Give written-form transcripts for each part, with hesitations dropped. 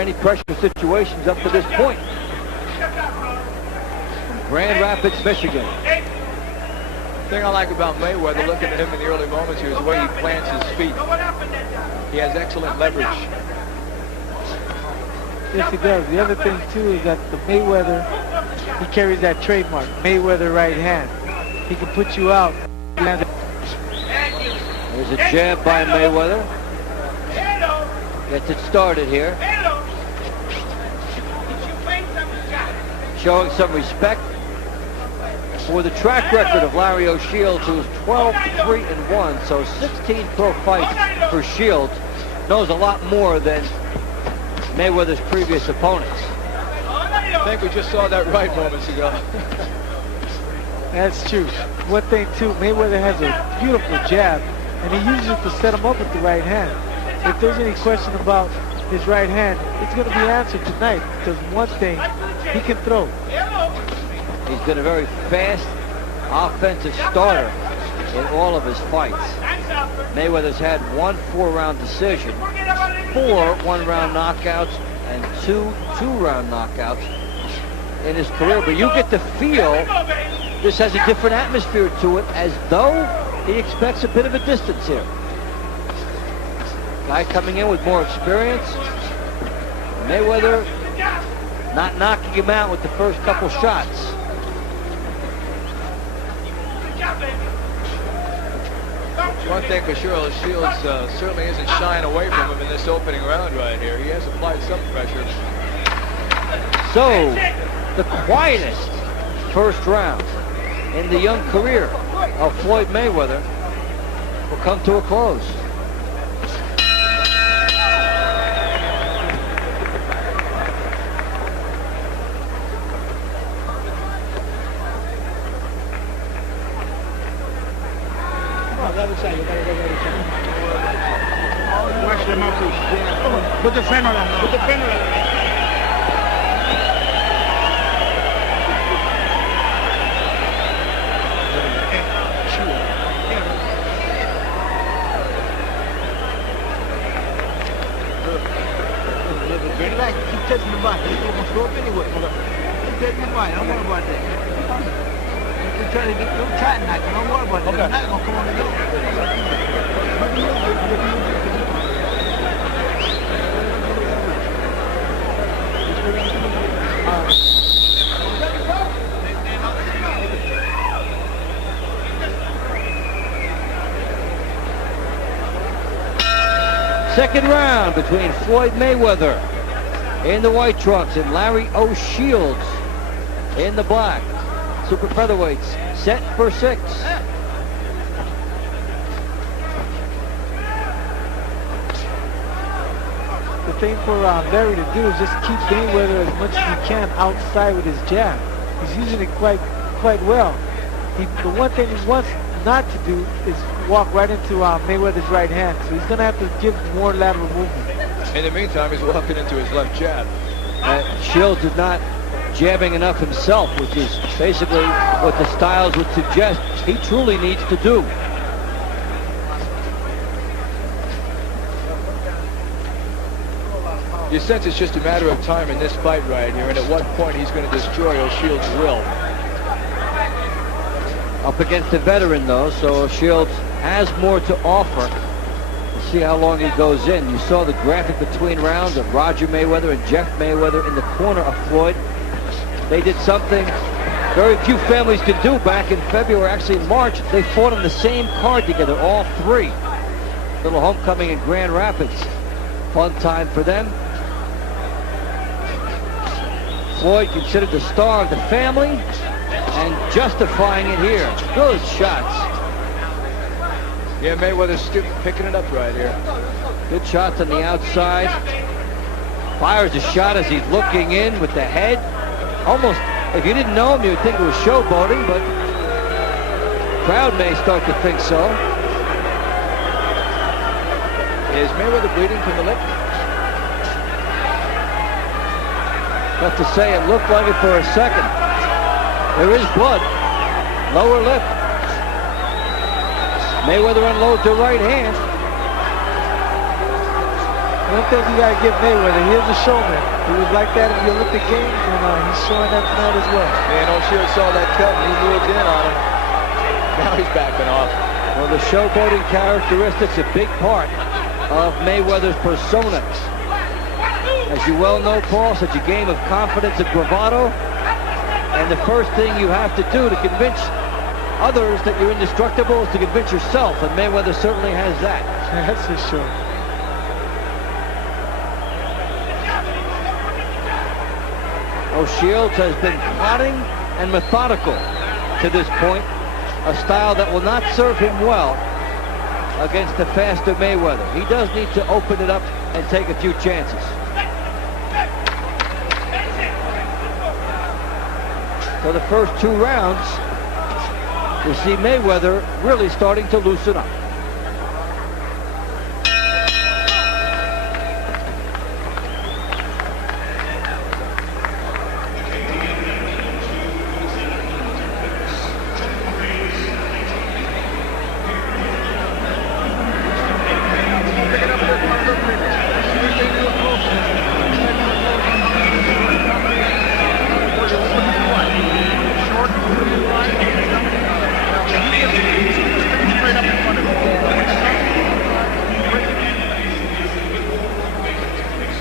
any pressure situations up to this point. Grand Rapids, Michigan. The thing I like about Mayweather, looking at him in the early moments here, is the way he plants his feet. He has excellent leverage. Yes, he does. The other thing, too, is that the Mayweather, he carries that trademark, Mayweather right hand. He can put you out. There's a jab by Mayweather. Gets it started here. Showing some respect for the track record of Rios Shields, who is 12-3-1, so 16 pro fights for Shields. Knows a lot more than Mayweather's previous opponents. I think we just saw that right moments ago. That's true. One thing, too, Mayweather has a beautiful jab, and he uses it to set him up with the right hand. If there's any question about his right hand, it's going to be answered tonight, because one thing, he can throw. He's been a very fast offensive starter in all of his fights. Mayweather's had 1 4-round decision, 4 one-round knockouts, and 2 two-round knockouts in his career. But you get the feel this has a different atmosphere to it, as though he expects a bit of a distance here. Guy coming in with more experience. Mayweather not knocking him out with the first couple shots. One thing for sure, Shields certainly isn't shying away from him in this opening round right here. He has applied some pressure. So, the quietest first round in the young career of Floyd Mayweather will come to a close. Put the freno on. Put the freno on. Relax, keep touching the body. He's going to throw up anyway. Keep touching the body. Don't worry about that. You're trying to get no tight knock. Don't worry about that. It's not going to come on the door. Second round between Floyd Mayweather in the white trunks and Larry O'Shields in the black. Super featherweights set for 6. The thing for Larry to do is just keep Mayweather as much as he can outside with his jab. He's using it quite well. The one thing he wants not to do is walk right into Mayweather's right hand, so he's going to have to give more lateral movement. In the meantime, he's walking into his left jab. Shields is not jabbing enough himself, which is basically what the styles would suggest he truly needs to do. You sense it's just a matter of time in this fight right here, and at what point he's going to destroy O'Shields' will. Up against a veteran, though, so Shields has more to offer. We'll see how long he goes in. You saw the graphic between rounds of Roger Mayweather and Jeff Mayweather in the corner of Floyd. They did something very few families could do back in February, actually in March. They fought on the same card together, all 3. Little homecoming in Grand Rapids. Fun time for them. Floyd considered the star of the family, and justifying it here. Good shots. Yeah, Mayweather's still picking it up right here. Good shots on the outside. Fires a shot as he's looking in with the head. Almost, if you didn't know him, you would think it was showboating, but crowd may start to think so. Is Mayweather bleeding from the lip? Tough to say. It looked like it for a second. There is blood. Lower lip. Mayweather unloads the right hand. One thing you got to give Mayweather, he is a showman. He was like that in the Olympic Games, and he's showing that tonight as well. Man, O'Shield saw that cut and he moved in on him. Now he's backing off. Well, the showboating characteristics a big part of Mayweather's persona. As you well know, Paul, such a game of confidence and bravado. And the first thing you have to do to convince others that you're indestructible is to convince yourself, and Mayweather certainly has that. That's for sure. O'Shields has been plotting and methodical to this point, a style that will not serve him well against the faster Mayweather. He does need to open it up and take a few chances. So the first 2 rounds, you see Mayweather really starting to loosen up.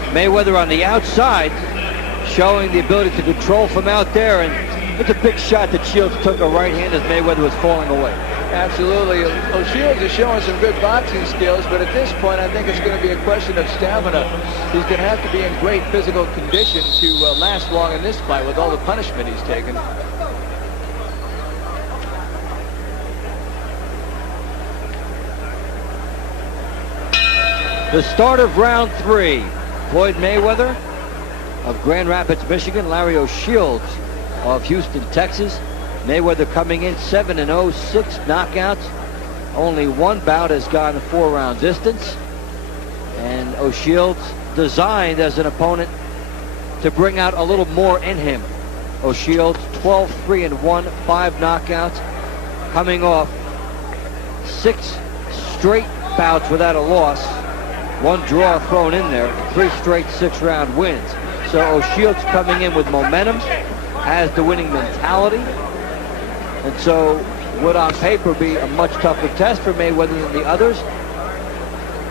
Mayweather on the outside, showing the ability to control from out there, and it's a big shot that Shields took a right hand as Mayweather was falling away. Absolutely. O'Shields is showing some good boxing skills, but at this point I think it's going to be a question of stamina. He's going to have to be in great physical condition to last long in this fight with all the punishment he's taken. The start of round 3. Floyd Mayweather of Grand Rapids, Michigan. Larry O'Shields of Houston, Texas. Mayweather coming in 7-0, 6 knockouts. Only 1 bout has gone the 4-round distance. And O'Shields designed as an opponent to bring out a little more in him. O'Shields 12-3-1, 5 knockouts, coming off 6 straight bouts without a loss. 1 draw thrown in there, 3 straight 6-round wins. So O'Shields coming in with momentum, has the winning mentality, and so would on paper be a much tougher test for Mayweather than the others.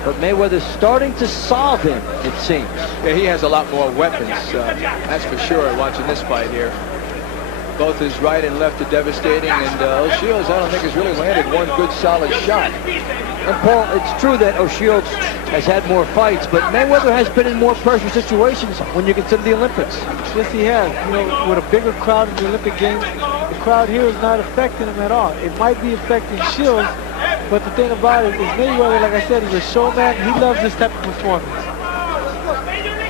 But Mayweather's starting to solve him, it seems. Yeah, he has a lot more weapons, that's for sure, watching this fight here. Both his right and left are devastating, and O'Shields, I don't think, has really landed 1 good solid shot. And Paul, it's true that O'Shields has had more fights, but Mayweather has been in more pressure situations when you consider the Olympics. Yes, he has. You know, with a bigger crowd in the Olympic Games, the crowd here is not affecting him at all. It might be affecting Shields, but the thing about it is Mayweather, like I said, he's a showman. He loves this type of performance.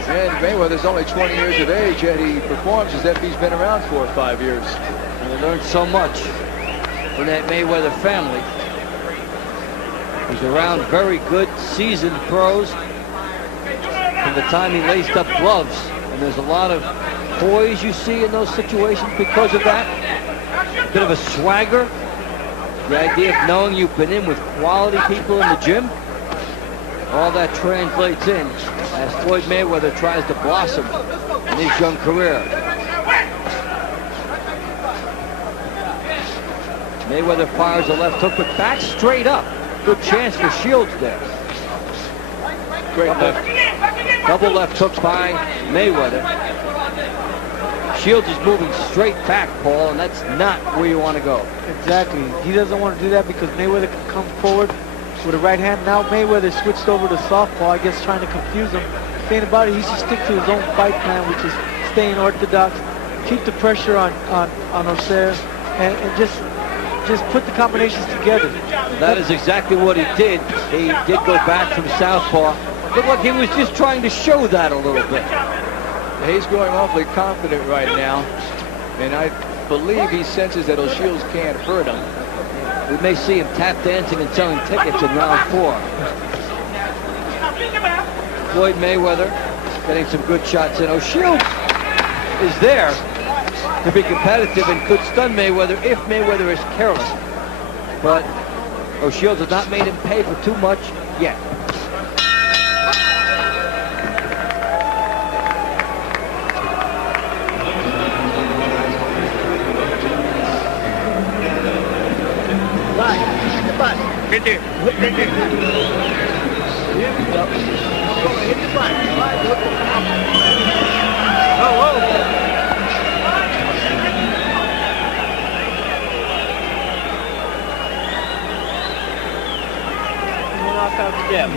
And Mayweather's only 20 years of age, yet he performs as if he's been around 4 or 5 years. And he learned so much from that Mayweather family. He's around very good, seasoned pros from the time he laced up gloves. And there's a lot of poise you see in those situations because of that. A bit of a swagger. The idea of knowing you've been in with quality people in the gym. All that translates in as Floyd Mayweather tries to blossom in his young career. Mayweather fires a left hook, but back straight up. Good chance for Shields there. Great left. Double left hook by Mayweather. Shields is moving straight back, Paul, and that's not where you want to go. Exactly. He doesn't want to do that because Mayweather can come forward with a right hand. Now Mayweather switched over to southpaw, I guess trying to confuse him. The thing about it, he should stick to his own fight plan, which is staying orthodox, keep the pressure on O'Shea, and just put the combinations together. That is exactly what he did. He did go back from southpaw. Looked like he was just trying to show that a little bit. He's going awfully confident right now, and I believe he senses that O'Shields can't hurt him. We may see him tap dancing and selling tickets in round 4. Floyd Mayweather getting some good shots in. O'Shields is there to be competitive and could stun Mayweather if Mayweather is careless. But O'Shields has not made him pay for too much yet. Right there. Right there. Here we go. Hit the button. Oh, whoa. Knock out the jab.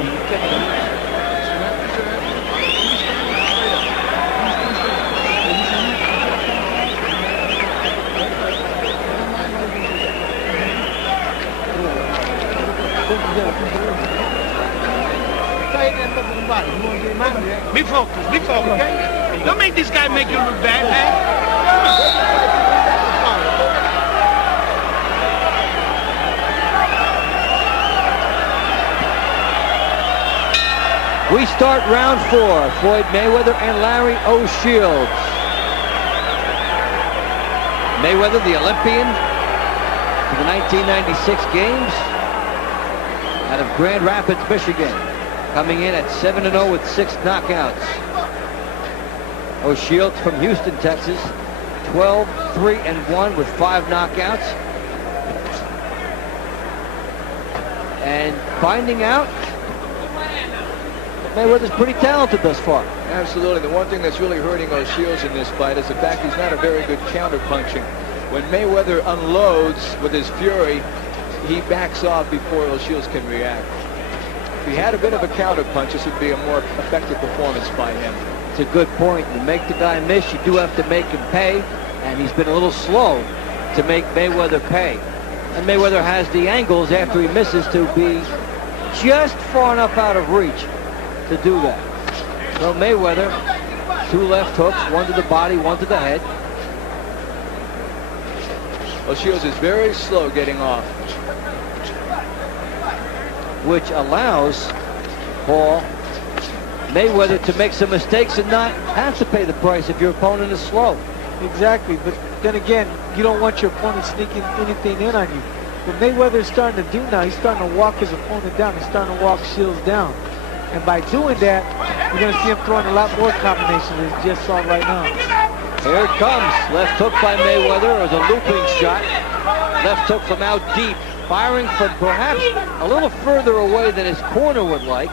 Be focused, okay? Don't make this guy make you look bad, man. We start round 4. Floyd Mayweather and Larry O'Shields. Mayweather, the Olympian for the 1996 games, out of Grand Rapids, Michigan, coming in at 7-0 with 6 knockouts. O'Shields from Houston, Texas, 12-3-1 with 5 knockouts. And finding out that Mayweather's pretty talented thus far. Absolutely. The one thing that's really hurting O'Shields in this fight is the fact he's not a very good counter-punching. When Mayweather unloads with his fury, he backs off before O'Shields can react. If he had a bit of a counter-punch, this would be a more effective performance by him. It's a good point. You make the guy miss, you do have to make him pay, and he's been a little slow to make Mayweather pay. And Mayweather has the angles after he misses to be just far enough out of reach to do that. So Mayweather, 2 left hooks, 1 to the body, 1 to the head. O'Shields is very slow getting off, which allows Paul Mayweather to make some mistakes and not have to pay the price if your opponent is slow. Exactly, but then again, you don't want your opponent sneaking anything in on you. What Mayweather's starting to do now, he's starting to walk his opponent down. He's starting to walk Shields down. And by doing that, you're going to see him throwing a lot more combinations than he just saw right now. Here it comes. Left hook by Mayweather. It was a looping shot. Left hook from out deep. Firing from perhaps a little further away than his corner would like,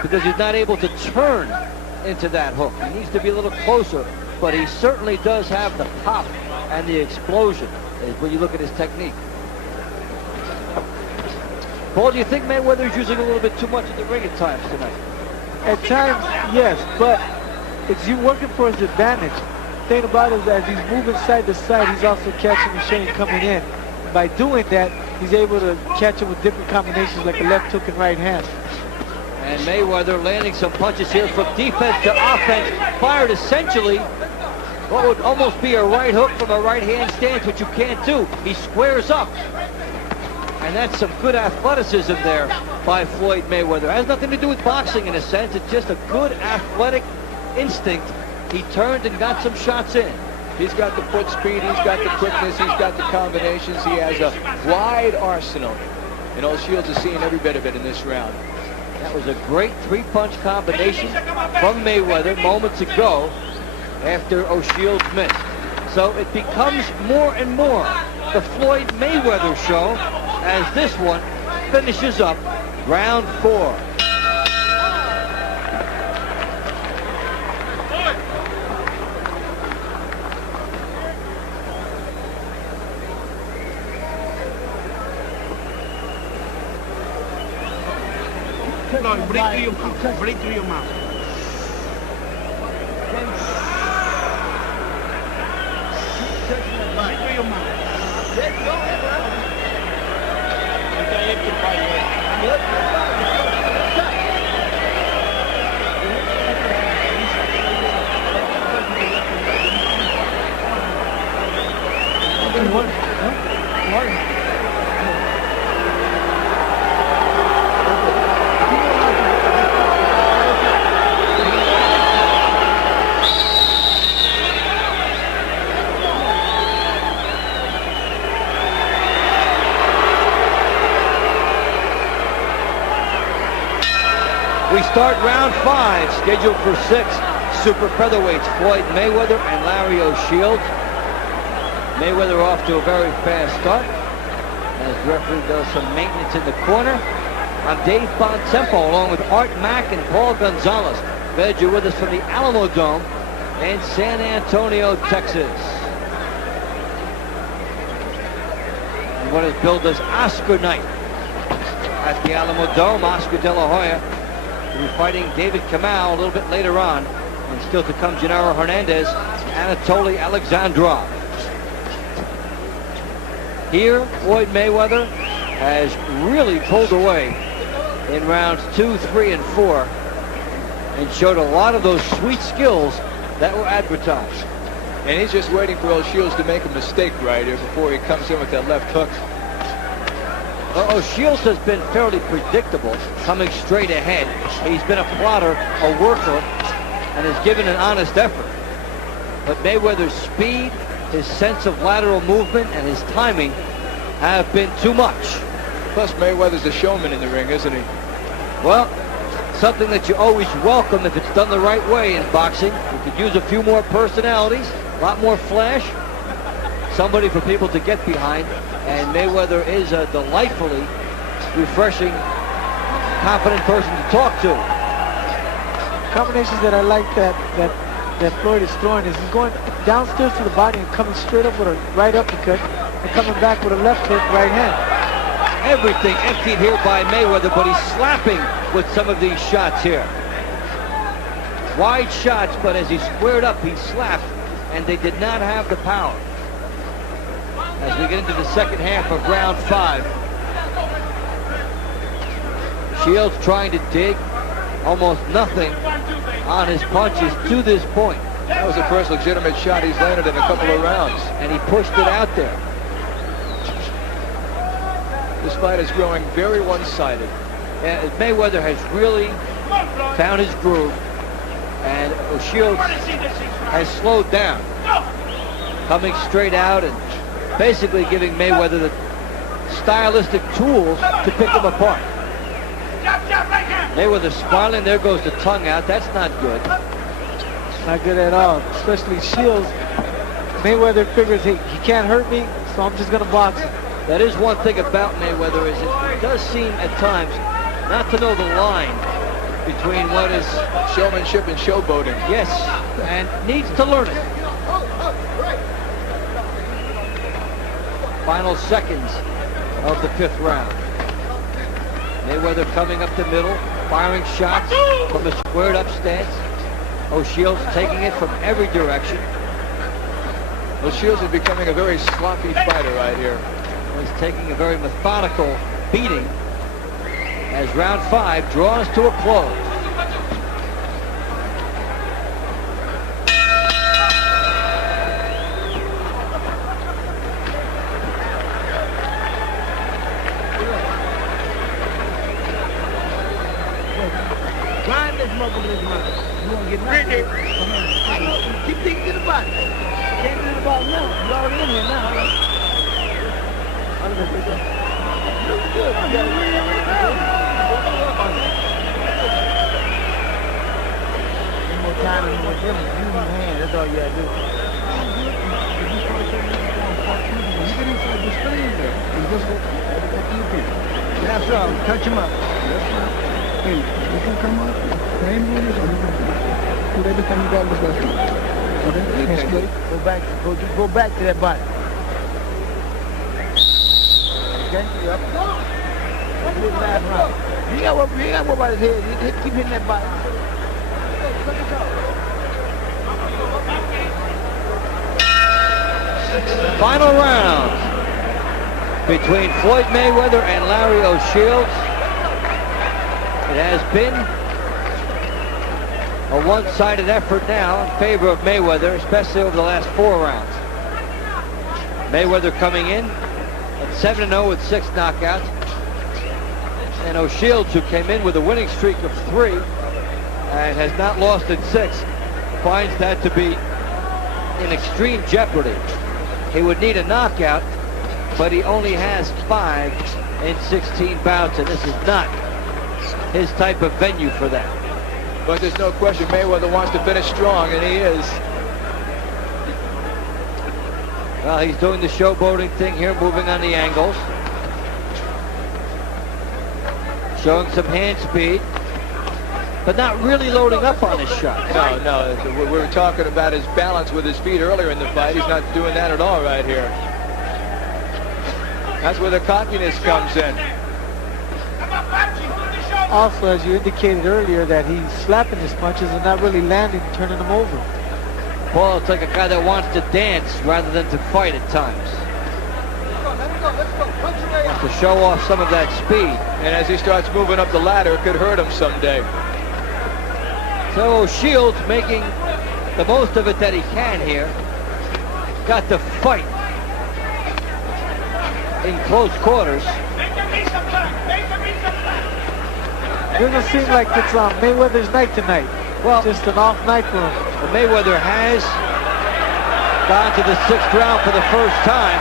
because he's not able to turn into that hook. He needs to be a little closer, but he certainly does have the pop and the explosion when you look at his technique. Paul, do you think Mayweather's using a little bit too much of the ring at times tonight? At times, yes, but it's you working for his advantage. The thing about it is, as he's moving side to side, he's also catching the shade coming in. By doing that, he's able to catch him with different combinations like a left hook and right hand. And Mayweather landing some punches here from defense to offense. Fired essentially what would almost be a right hook from a right hand stance, which you can't do. He squares up. And that's some good athleticism there by Floyd Mayweather. It has nothing to do with boxing in a sense. It's just a good athletic instinct. He turned and got some shots in. He's got the foot speed, he's got the quickness, he's got the combinations. He has a wide arsenal. And O'Shields is seeing every bit of it in this round. That was a great 3-punch combination from Mayweather moments ago after O'Shields missed. So it becomes more and more the Floyd Mayweather show as this one finishes up round 4. No, break through your mouth. Break through your mouth. Break through your mouth. We start round 5, scheduled for 6 super featherweights, Floyd Mayweather and Larry O'Shields. Mayweather off to a very fast start, as the referee does some maintenance in the corner. I'm Dave Bontempo, along with Art Mack and Paul Gonzalez. Glad you're with us from the Alamo Dome in San Antonio, Texas. And what is billed as Oscar Night at the Alamo Dome. Oscar De La Hoya will be fighting David Kamau a little bit later on. And still to come, Gennaro Hernandez, Anatoly Alexandrov. Here, Floyd Mayweather has really pulled away in rounds 2, 3, and 4 and showed a lot of those sweet skills that were advertised. And he's just waiting for O'Shields to make a mistake right here before he comes in with that left hook. Well, O'Shields has been fairly predictable, coming straight ahead. He's been a plotter, a worker, and has given an honest effort. But Mayweather's speed, his sense of lateral movement, and his timing have been too much. Plus, Mayweather's a showman in the ring, isn't he? Well, something that you always welcome if it's done the right way in boxing. You could use a few more personalities, a lot more flash, somebody for people to get behind. And Mayweather is a delightfully refreshing, confident person to talk to. Combinations that I like that Floyd is throwing is he's going downstairs to the body and coming straight up with a right uppercut and coming back with a left hook right hand. Everything emptied here by Mayweather, but he's slapping with some of these shots here. Wide shots, but as he squared up, he slapped, and they did not have the power. As we get into the second half of round 5. Shields trying to dig. Almost nothing on his punches to this point. That was the first legitimate shot he's landed in a couple of rounds. And he pushed it out there. This fight is growing very one-sided. And Mayweather has really found his groove. And O'Shields has slowed down. Coming straight out and basically giving Mayweather the stylistic tools to pick him apart. Mayweather smiling. There goes the tongue out. That's not good. Not good at all, especially Shields. Mayweather figures he can't hurt me, so I'm just going to box him. That is one thing about Mayweather, is it does seem at times not to know the line between what is showmanship and showboating. Yes, and needs to learn it. Final seconds of the 5th round. Mayweather coming up the middle, firing shots from a squared up stance. O'Shields taking it from every direction. O'Shields is becoming a very sloppy fighter right here. He's taking a very methodical beating as round 5 draws to a close. Grind this motherfucker, you won't get nothing. Keep thinking to the body. Can't do the body now. You're already in here now. Look good. You got one more time and more difference. Use your hand. That's all you gotta do. You get inside the screen there. You just that's all. Touch him up. Hey, you can come up, frame runners, or you can do every time you got this last one. Okay? Hands straight. Go back to that body. Okay? Yep. Last round. You got what about his head. Keep hitting that body. Final round between Floyd Mayweather and Larry O'Shields. It has been a one-sided effort now in favor of Mayweather, especially over the last 4 rounds. Mayweather coming in at 7-0 with 6 knockouts. And O'Shields, who came in with a winning streak of 3 and has not lost in 6, finds that to be in extreme jeopardy. He would need a knockout, but he only has 5 in 16 bouts, and this is not his type of venue for that. But there's no question Mayweather wants to finish strong, and he is. Well, he's doing the showboating thing here, moving on the angles. Showing some hand speed, but not really loading up on his shot. No. We were talking about his balance with his feet earlier in the fight. He's not doing that at all right here. That's where the cockiness comes in. Also, as you indicated earlier, that he's slapping his punches and not really landing, turning them over. Paul, it's like a guy that wants to dance rather than to fight at times. Wants to show off some of that speed. And as he starts moving up the ladder, it could hurt him someday. So Shields making the most of it that he can here. Got to fight in close quarters. Doesn't seem like it's Mayweather's night tonight. Well, just an off night for him. Well, Mayweather has gone to the 6th round for the first time.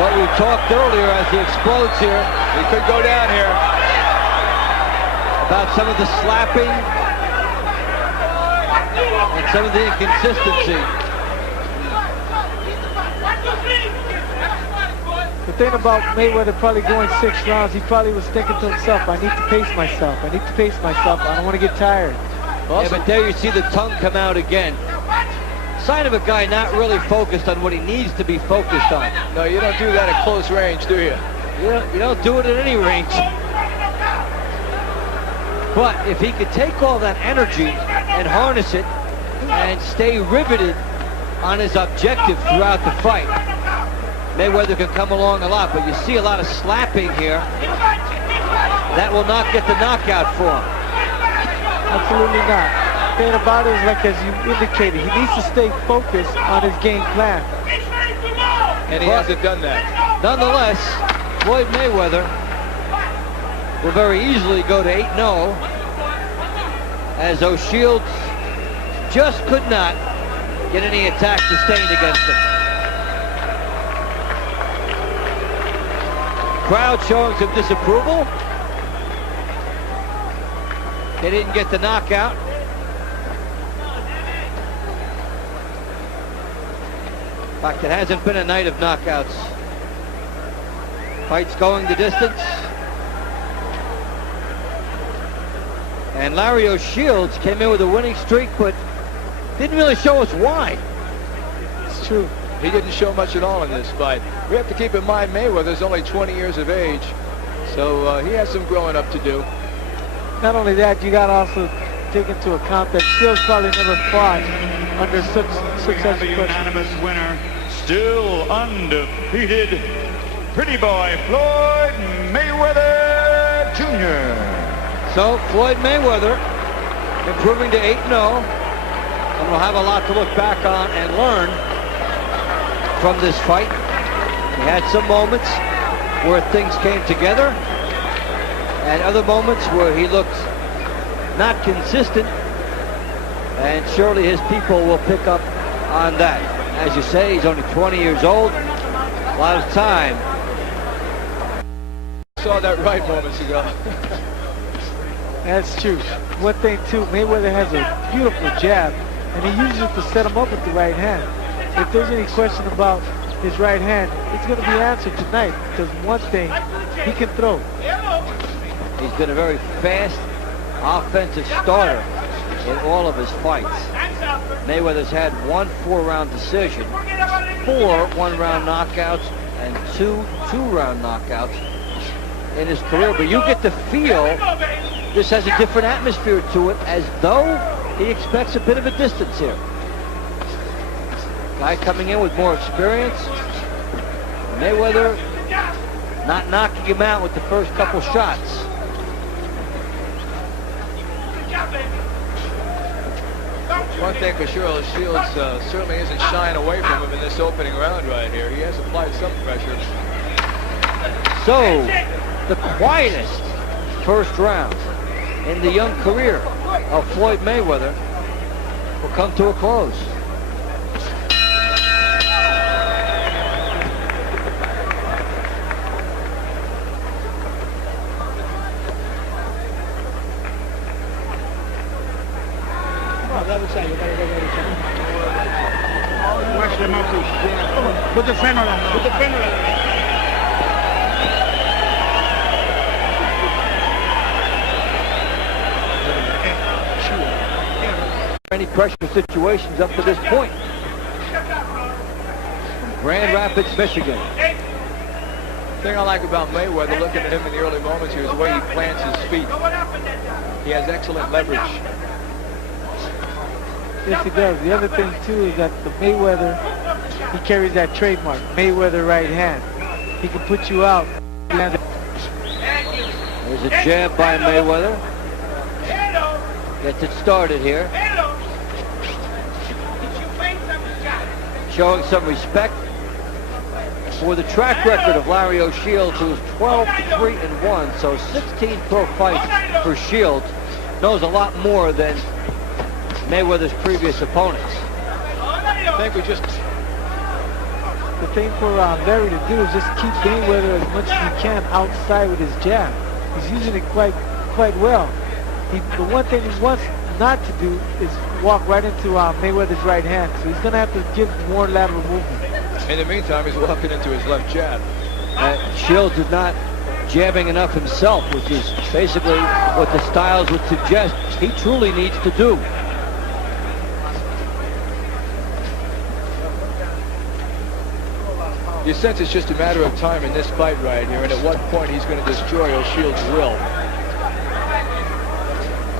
But we talked earlier as he explodes here. He could go down here. About some of the slapping and some of the inconsistency. The thing about Mayweather probably going 6 rounds, he probably was thinking to himself, I need to pace myself. I need to pace myself. I don't want to get tired. Yeah, but there you see the tongue come out again. Sign of a guy not really focused on what he needs to be focused on. No, you don't do that at close range, do you? You don't do it at any range. But if he could take all that energy and harness it and stay riveted on his objective throughout the fight, Mayweather can come along a lot. But you see a lot of slapping here. That will not get the knockout for him. Absolutely not. The thing about it is, like as you indicated, he needs to stay focused on his game plan. And he hasn't done that. Nonetheless, Floyd Mayweather will very easily go to 8-0 as O'Shields just could not get any attack sustained against him. Crowd showing some disapproval. They didn't get the knockout. In fact, it hasn't been a night of knockouts. Fights going the distance. And Larry O'Shields came in with a winning streak, but didn't really show us why. It's true. He didn't show much at all in this fight. We have to keep in mind Mayweather's only 20 years of age, so he has some growing up to do. Not only that, you got to also take into account that Shields probably never fought under such The unanimous winner, still undefeated, pretty boy Floyd Mayweather Jr. So Floyd Mayweather improving to 8-0, and we'll have a lot to look back on and learn from this fight. He had some moments where things came together, and other moments where he looked not consistent, and surely his people will pick up on that. As you say, he's only 20 years old, a lot of time. Saw that right moments ago. That's true. One thing too, Mayweather has a beautiful jab, and he uses it to set him up with the right hand. If there's any question about his right hand, it's going to be answered tonight, because one thing, he can throw. He's been a very fast offensive starter in all of his fights. Mayweather's had 1 4-round decision, 4 1-round knockouts, and 2 2-round knockouts in his career. But you get the feel this has a different atmosphere to it, as though he expects a bit of a distance here. Guy coming in with more experience. Mayweather not knocking him out with the first couple shots. One thing for sure, Shields certainly isn't shying away from him in this opening round right here. He has applied some pressure. So, the quietest first round in the young career of Floyd Mayweather will come to a close. Watch them out, please. Put the freno down. Put the freno down. pressure situations up to this point. Grand Rapids, Michigan. The thing I like about Mayweather, looking at him in the early moments here, is the way he plants his feet. He has excellent leverage. Yes, he does. The other thing, too, is that the Mayweather, he carries that trademark, Mayweather right hand. He can put you out. There's a jab by Mayweather. Gets it started here. Showing some respect for the track record of Larry O'Shields, who is 12-3-1, so 16 pro fights for Shields. Knows a lot more than Mayweather's previous opponents. I think we just... The thing for Larry to do is just keep Mayweather as much as he can outside with his jab. He's using it quite well. The one thing he wants not to do is walk right into Mayweather's right hand, so he's going to have to give more lateral movement. In the meantime, he's walking into his left jab. Shields is not jabbing enough himself, which is basically what the styles would suggest he truly needs to do. You sense it's just a matter of time in this fight right here, and at what point he's going to destroy O'Shields' will.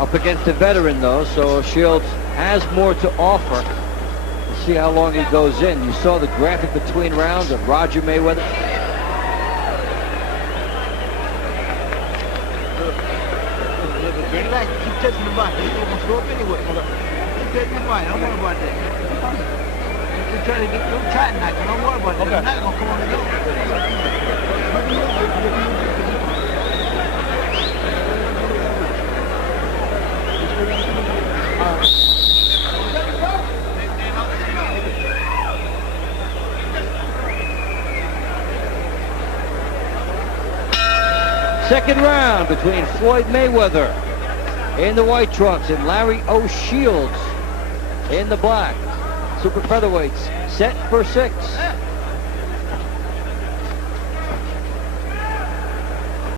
Up against a veteran, though, so Shields has more to offer. We'll see how long he goes in. You saw the graphic between rounds of Roger Mayweather. Relax, keep touching the body. He's going to throw up anyway. Keep touching the body. Don't worry about that. Don't try to knock it. Don't worry about that. It's not going to come on the door. Second round between Floyd Mayweather in the white trunks and Larry O'Shields in the black. Super featherweights set for 6.